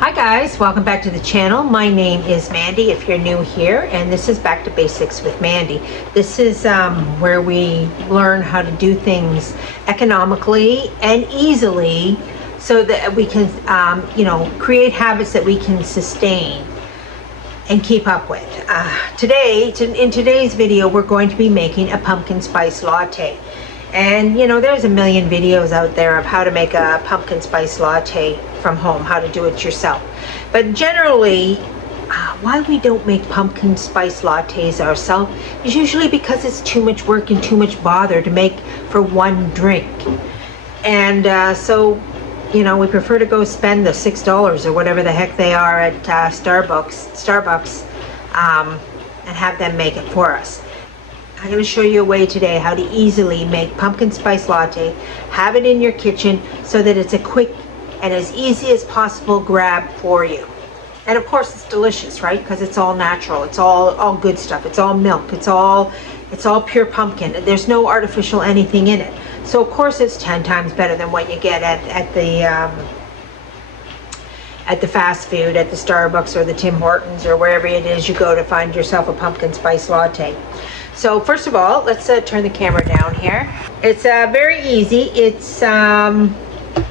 Hi guys, welcome back to the channel. My name is Mandy if you're new here, and this is Back to Basics with Mandy. This is where we learn how to do things economically and easily so that we can create habits that we can sustain and keep up with. In today's video we're going to be making a pumpkin spice latte. And there's a million videos out there of how to make a pumpkin spice latte from home, how to do it yourself. But generally, why we don't make pumpkin spice lattes ourselves is usually because it's too much work and too much bother to make for one drink. And so we prefer to go spend the $6 or whatever the heck they are at Starbucks, and have them make it for us. I'm going to show you a way today how to easily make pumpkin spice latte, have it in your kitchen so that it's a quick and as easy as possible grab for you. And of course it's delicious, right? Because it's all natural, it's all good stuff, it's all milk, it's all pure pumpkin. There's no artificial anything in it. So of course it's 10 times better than what you get at the fast food, at the Starbucks or the Tim Hortons or wherever it is you go to find yourself a pumpkin spice latte. So first of all, let's turn the camera down here. It's very easy. It's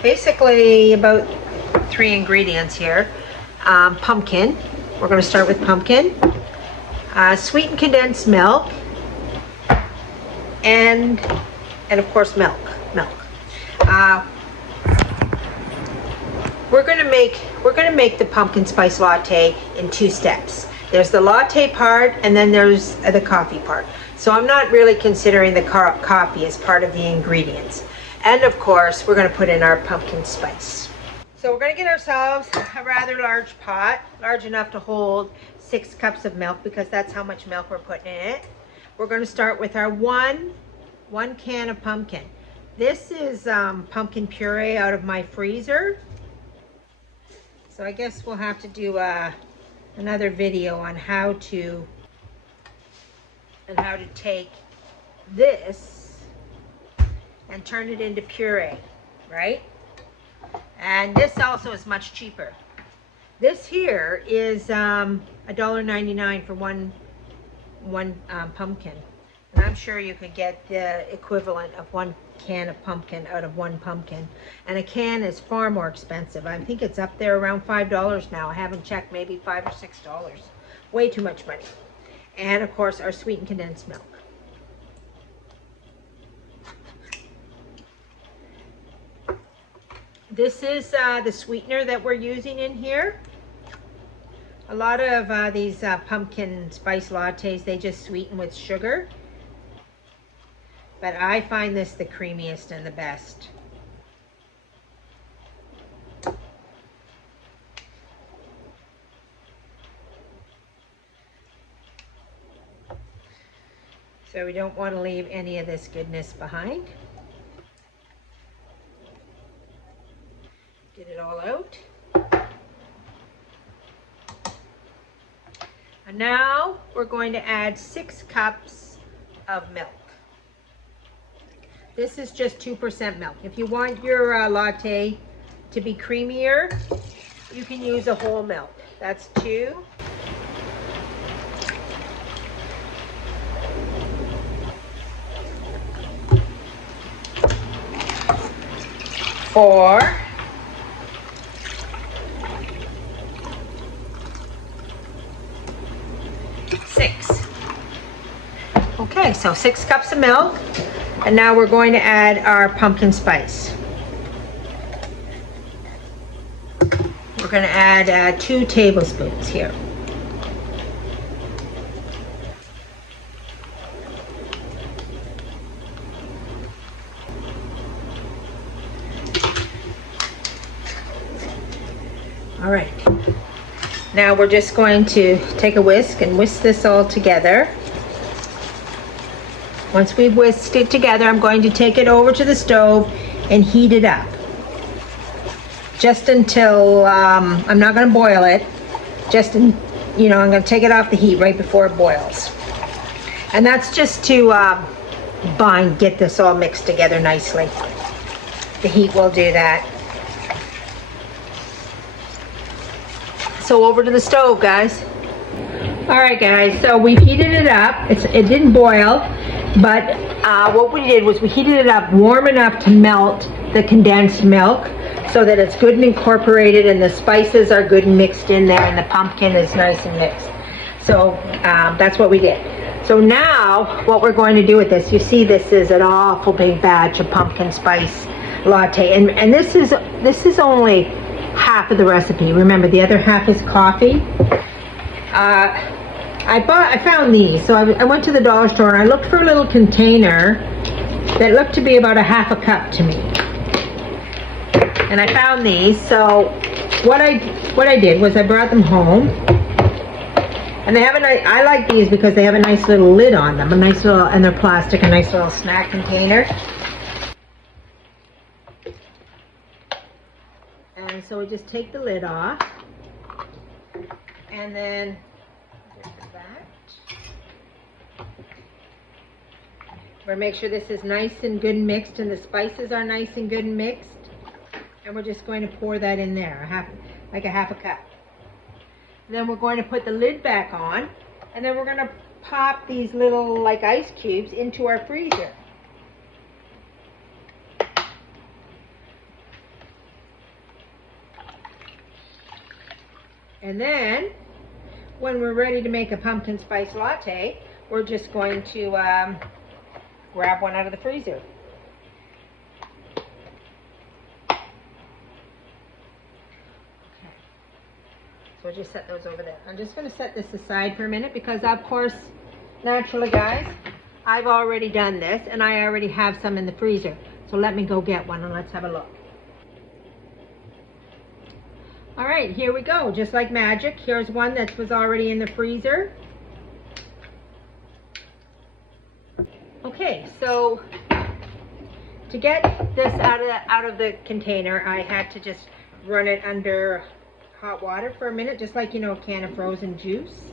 basically about 3 ingredients here. Pumpkin. We're going to start with pumpkin. Sweetened condensed milk. And of course milk. We're going to make the pumpkin spice latte in 2 steps. There's the latte part, and then there's the coffee part. So I'm not really considering the coffee as part of the ingredients. And of course, we're going to put in our pumpkin spice. So we're going to get ourselves a rather large pot, large enough to hold 6 cups of milk, because that's how much milk we're putting in it. We're going to start with our one can of pumpkin. This is pumpkin puree out of my freezer. So I guess we'll have to do another video on how to take this and turn it into puree, right? And this also is much cheaper. This here is $1.99 for one pumpkin, and I'm sure you could get the equivalent of 1 can of pumpkin out of 1 pumpkin. And a can is far more expensive. I think it's up there around $5 now. I haven't checked, maybe $5 or $6. Way too much money. And of course our sweetened condensed milk. This is the sweetener that we're using in here. A lot of these pumpkin spice lattes, they just sweeten with sugar. But I find this the creamiest and the best. So we don't want to leave any of this goodness behind. Get it all out. And now we're going to add 6 cups of milk. This is just 2% milk. If you want your latte to be creamier, you can use a whole milk. That's 2. 4. 6. Okay, so 6 cups of milk. And now we're going to add our pumpkin spice. We're going to add 2 tablespoons here. All right. Now we're just going to take a whisk and whisk this all together. Once we've whisked it together, I'm going to take it over to the stove and heat it up. Just until, I'm not going to boil it. I'm going to take it off the heat right before it boils. And that's just to get this all mixed together nicely. The heat will do that. So over to the stove, guys. All right, guys, so we've heated it up. It didn't boil, but what we did was we heated it up warm enough to melt the condensed milk so that it's good and incorporated and the spices are good and mixed in there and the pumpkin is nice and mixed. So that's what we did. So now what we're going to do with this, you see this is an awful big batch of pumpkin spice latte, and this is only half of the recipe. Remember, the other half is coffee. I found these, so I went to the dollar store and I looked for a little container that looked to be about a half a cup to me. And I found these, so what I did was I brought them home. And they have a nice, I like these because they have a nice little lid on them, and they're plastic, a nice little snack container. And so we just take the lid off, and then we'll make sure this is nice and good and mixed, and the spices are nice and good and mixed. And we're just going to pour that in there, like a half a cup. Then we're going to put the lid back on, and then we're going to pop these little like ice cubes into our freezer. And then when we're ready to make a pumpkin spice latte, we're just going to grab one out of the freezer. We'll just set those over there. I'm just going to set this aside for a minute because, of course, naturally, guys, I've already done this and I already have some in the freezer. So let me go get one and let's have a look. All right, here we go. Just like magic, here's one that was already in the freezer. Okay, so to get this out of the container, I had to just run it under hot water for a minute, just like, you know, a can of frozen juice.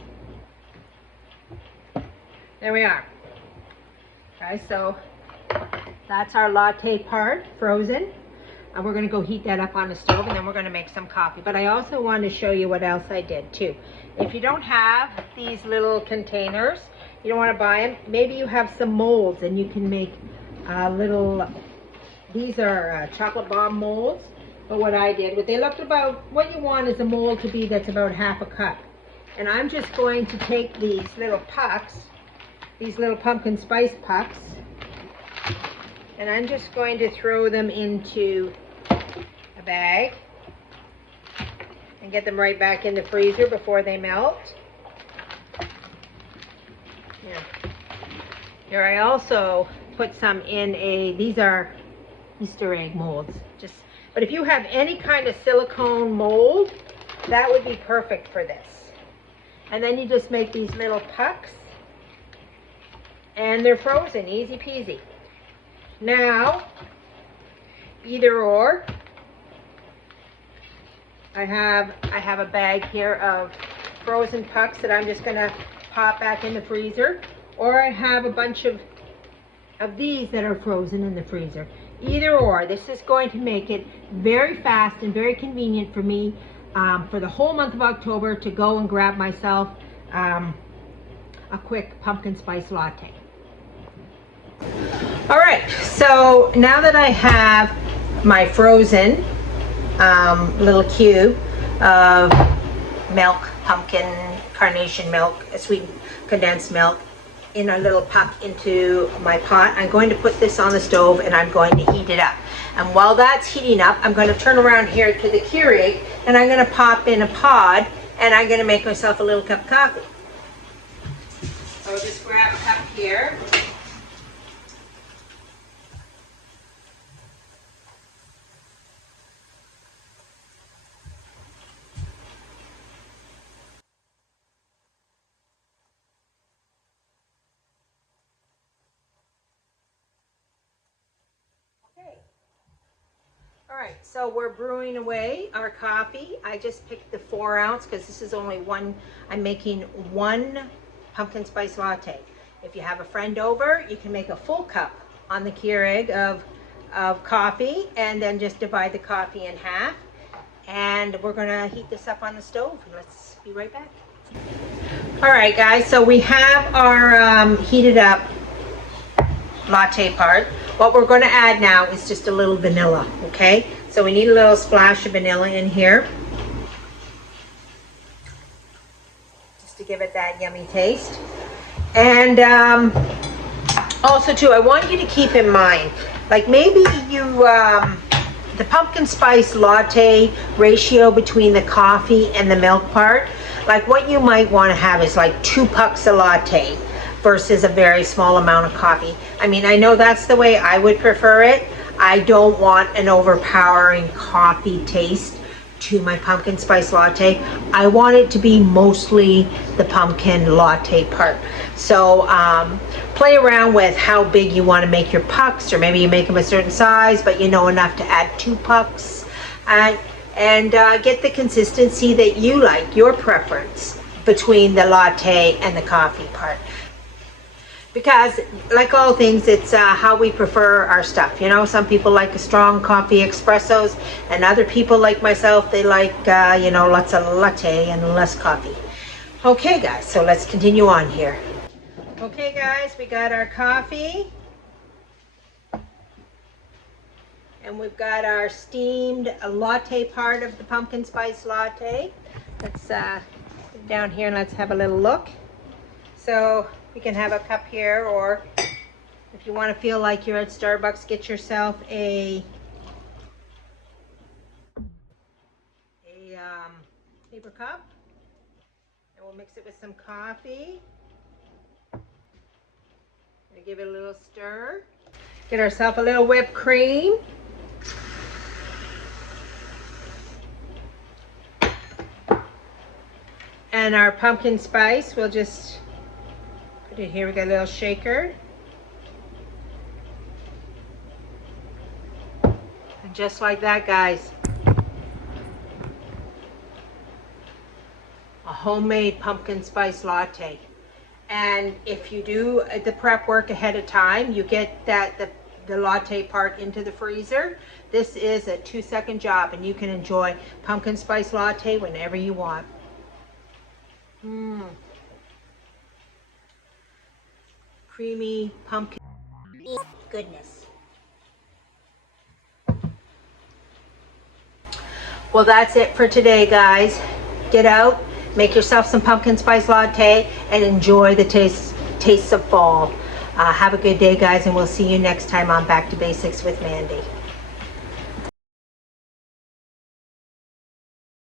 There we are. Okay, so that's our latte part, frozen. And we're going to go heat that up on the stove, and then we're going to make some coffee. But I also want to show you what else I did too. If you don't have these little containers, you don't want to buy them, maybe you have some molds and you can make these are chocolate bomb molds. But what I did, what they looked about, what you want is a mold to be that's about half a cup. And I'm just going to take these little pucks, these little pumpkin spice pucks, and I'm just going to throw them into a bag and get them right back in the freezer before they melt. Yeah. Here I also put some in these are Easter egg molds. But if you have any kind of silicone mold, that would be perfect for this. And then you just make these little pucks, and they're frozen, easy peasy. Now, either or, I have a bag here of frozen pucks that I'm just gonna pop back in the freezer, or I have a bunch of these that are frozen in the freezer. Either or, this is going to make it very fast and very convenient for me for the whole month of October to go and grab myself a quick pumpkin spice latte. All right, so now that I have my frozen little cube of milk, pumpkin, carnation milk, sweet condensed milk, in a little puck into my pot, I'm going to put this on the stove and I'm going to heat it up. And while that's heating up, I'm going to turn around here to the Keurig and I'm going to pop in a pod and I'm going to make myself a little cup of coffee. So I'll just grab a cup here. All right, so we're brewing away our coffee. I just picked the 4 ounce because this is only one. I'm making one pumpkin spice latte. If you have a friend over, you can make a full cup on the Keurig of coffee and then just divide the coffee in half. And we're gonna heat this up on the stove. Let's be right back. All right, guys, so we have our heated up latte part. What we're gonna add now is just a little vanilla, okay? So we need a little splash of vanilla in here, just to give it that yummy taste. And also too, I want you to keep in mind, like maybe you, the pumpkin spice latte ratio between the coffee and the milk part, like what you might want to have is like 2 pucks a latte versus a very small amount of coffee. I mean, I know that's the way I would prefer it. I don't want an overpowering coffee taste to my pumpkin spice latte. I want it to be mostly the pumpkin latte part. So play around with how big you want to make your pucks, or maybe you make them a certain size, but you know enough to add 2 pucks. And get the consistency that you like, your preference between the latte and the coffee part. Because like all things, it's how we prefer our stuff. You know, some people like a strong coffee espressos, and other people like myself, they like, you know, lots of latte and less coffee. Okay guys, so let's continue on here. Okay guys, we got our coffee. And we've got our steamed latte part of the pumpkin spice latte. Let's sit down here and let's have a little look. So you can have a cup here, or if you want to feel like you're at Starbucks, get yourself a paper cup, and we'll mix it with some coffee. Gonna give it a little stir. Get ourselves a little whipped cream. And our pumpkin spice, we'll just put it here. We got a little shaker. And just like that, guys, a homemade pumpkin spice latte. And if you do the prep work ahead of time, you get the latte part into the freezer. This is a 2-second job, and you can enjoy pumpkin spice latte whenever you want. Creamy pumpkin goodness. Well, that's it for today, guys. Get out, make yourself some pumpkin spice latte, and enjoy the tastes of fall. Have a good day, guys, and we'll see you next time on Back to Basics with Mandy.